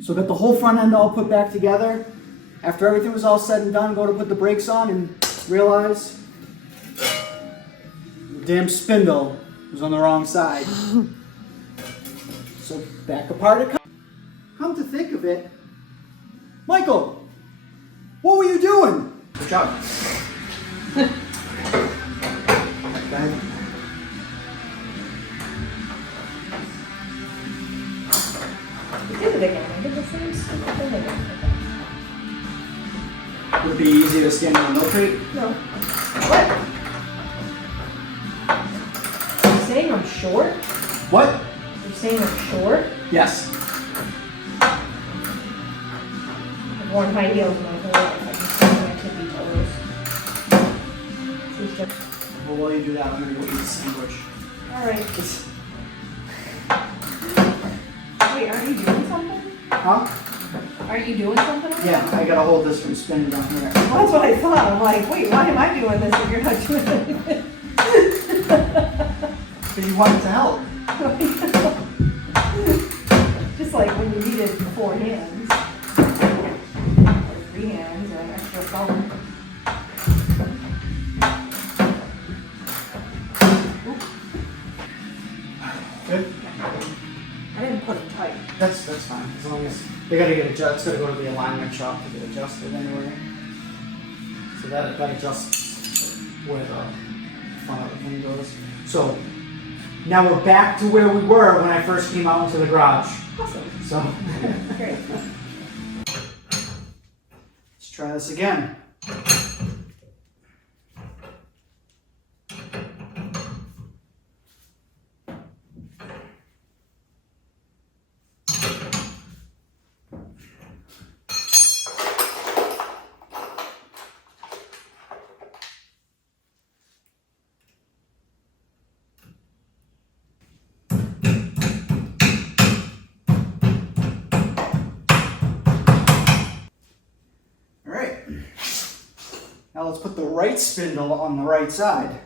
So got the whole front end all put back together. After everything was all said and done, go to put the brakes on and realize the damn spindle was on the wrong side. So back apart it comes. Come to think of it, Michael, what were you doing? Good job. We did it again. I did the same stupid thing again. Would it be easy to stand on a milk crate? No. What? You're saying I'm short? What? You're saying I'm short? Yes. I've worn high heels my whole life. I can stand on my tippy toes. She's just... Well, while you do that, I'm going to go eat a sandwich. Alright. Wait, aren't you doing something? Huh? Aren't you doing something? Yeah, I got to hold this from spinning down here. Well, that's what I thought. I'm like, wait, why am I doing this if you're not doing anything? Because you wanted to help. Just like when you needed 4 hands. Or 3 hands, or an extra phone. Good? I didn't put it tight. That's fine. As long as they got to get adjusted, it's got to go to the alignment shop to get adjusted anyway. So that adjusts where the front of the thing goes. So now we're back to where we were when I first came out into the garage. Awesome. So Great. let's try this again. Now let's put the right spindle on the right side.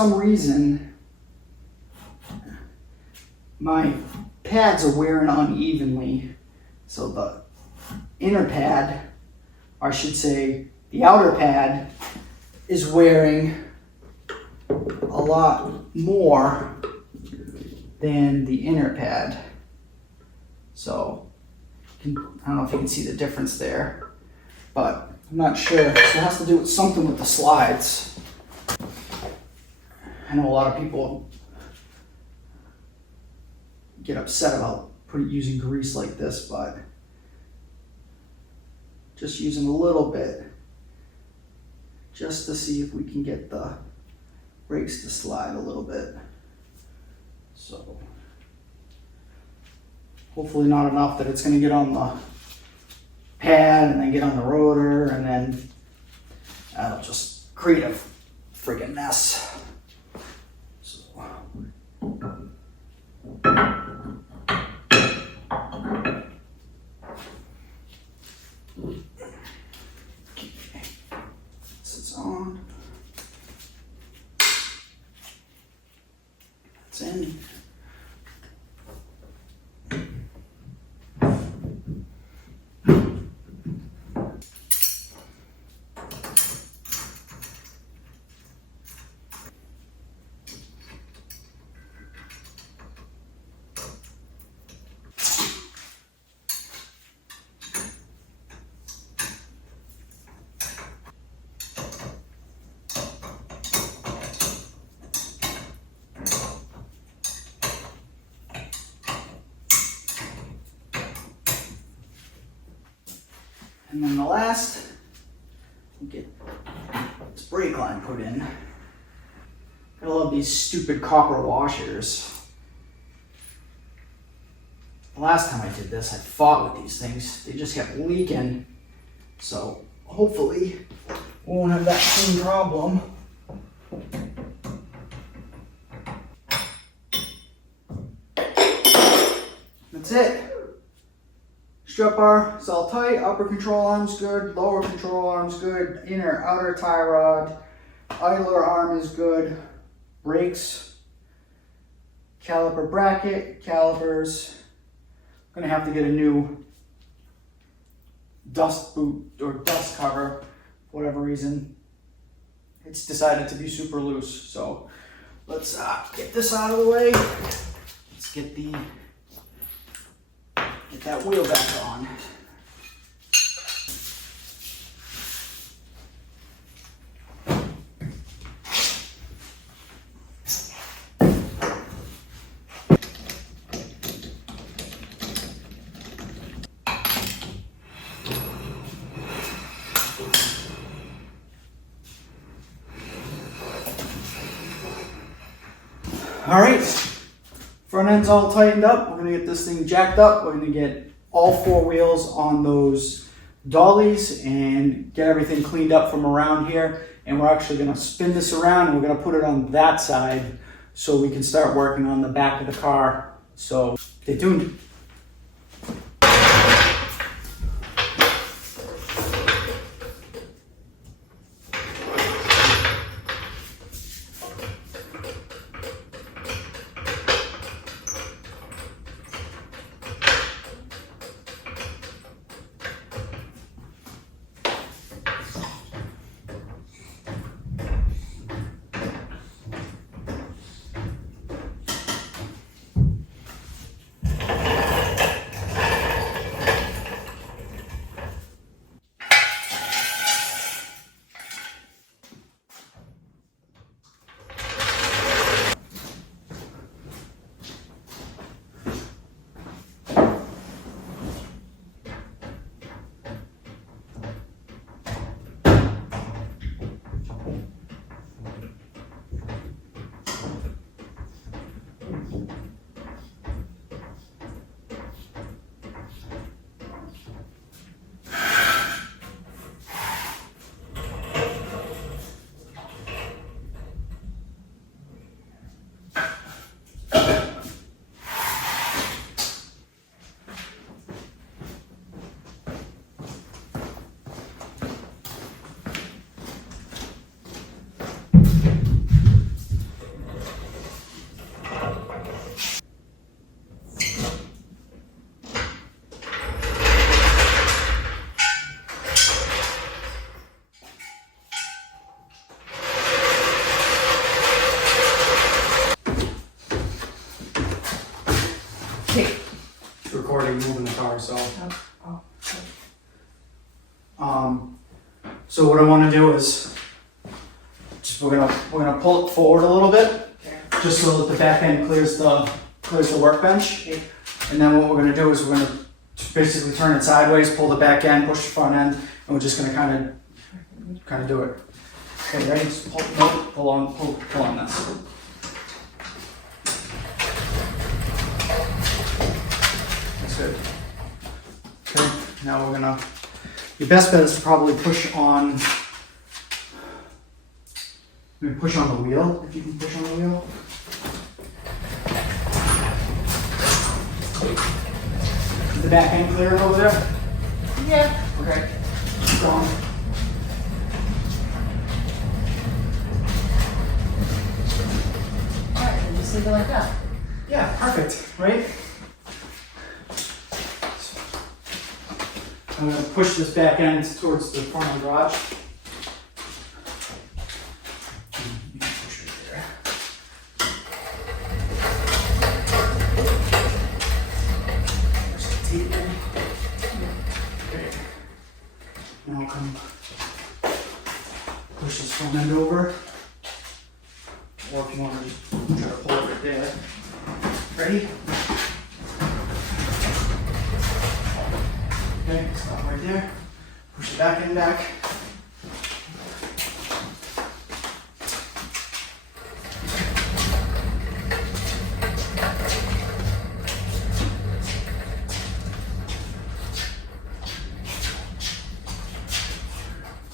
some reason, my pads are wearing unevenly. So the inner pad, or I should say the outer pad, is wearing a lot more than the inner pad. So I don't know if you can see the difference there, but I'm not sure. So it has to do with something with the slides. I know a lot of people get upset about using grease like this, but just using a little bit just to see if we can get the brakes to slide a little bit. So hopefully not enough that it's going to get on the pad and then get on the rotor, and then that'll just create a friggin' mess. So this is on. It's in. And then the last, we get this brake line put in. I love these stupid copper washers. The last time I did this, I fought with these things. They just kept leaking. So hopefully we won't have that same problem. That's it. Strut bar is all tight, upper control arm's good, lower control arm's good, inner, outer tie rod, idler arm is good, brakes, caliper bracket, calipers. I'm gonna have to get a new dust boot or dust cover, for whatever reason. It's decided to be super loose, so let's get this out of the way. Let's get that wheel back on. All right, front end's all tightened up. We're gonna get this thing jacked up. We're gonna get all four wheels on those dollies and get everything cleaned up from around here. And we're actually gonna spin this around and we're gonna put it on that side so we can start working on the back of the car. So stay tuned. Take. It's recording moving the car, so. Oh. So what I want to do is just we're gonna pull it forward a little bit, just so that the back end clears the workbench. Okay. And then what we're gonna do is we're gonna basically turn it sideways, pull the back end, push the front end, and we're just gonna kind of do it. Okay, ready? Just pull on this. That's good. Okay, now we're gonna. Your best bet is to probably push on. Maybe push on the wheel, if you can push on the wheel. Is the back end clear over there? Yeah. Okay. Strong. Alright, and just leave it like that. Yeah, perfect, right? I'm gonna push this back end towards the front of the garage. You can push it there. There's the tape in. Okay. Now I'll come push this front end over. Or if you want to just try to pull it right there. Ready? Okay, stop right there. Push the back end back.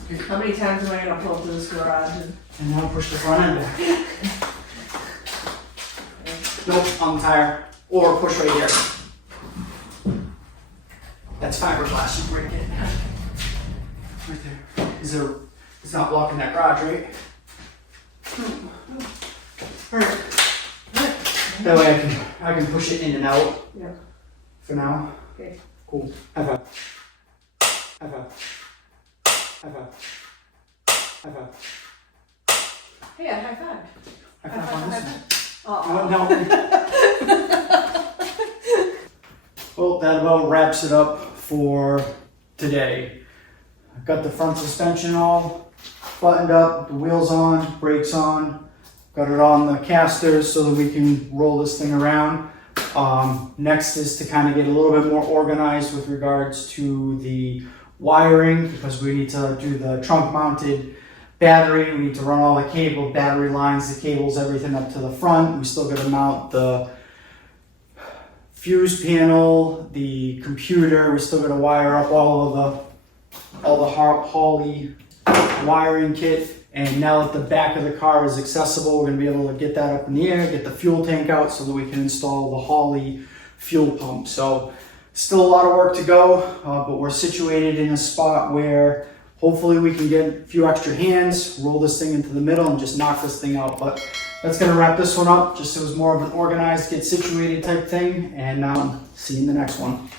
Okay. How many times am I gonna pull through this garage? And now push the front end back. Nope, on the tire. Or push right here. That's fiberglass, you break it. Right there. It's not blocking that garage, right? Alright. That way I can push it in and out. Yeah. For now. Okay. Cool. High five. High five. High five. High five. Hey, high five. High five on this one. Oh. No. Well, that about wraps it up for today. I've got the front suspension all buttoned up, the wheels on, brakes on, got it on the casters so that we can roll this thing around. Next is to kind of get a little bit more organized with regards to the wiring, because we need to do the trunk mounted battery. We need to run all the cable, battery lines, the cables, everything up to the front. We still got to mount the fuse panel, the computer. We still got to wire up all the Holley wiring kit. And now that the back of the car is accessible, we're going to be able to get that up in the air, get the fuel tank out so that we can install the Holley fuel pump. So still a lot of work to go, but we're situated in a spot where hopefully we can get a few extra hands, roll this thing into the middle and just knock this thing out. But that's going to wrap this one up. Just it was more of an organized, get situated type thing. And see you in the next one.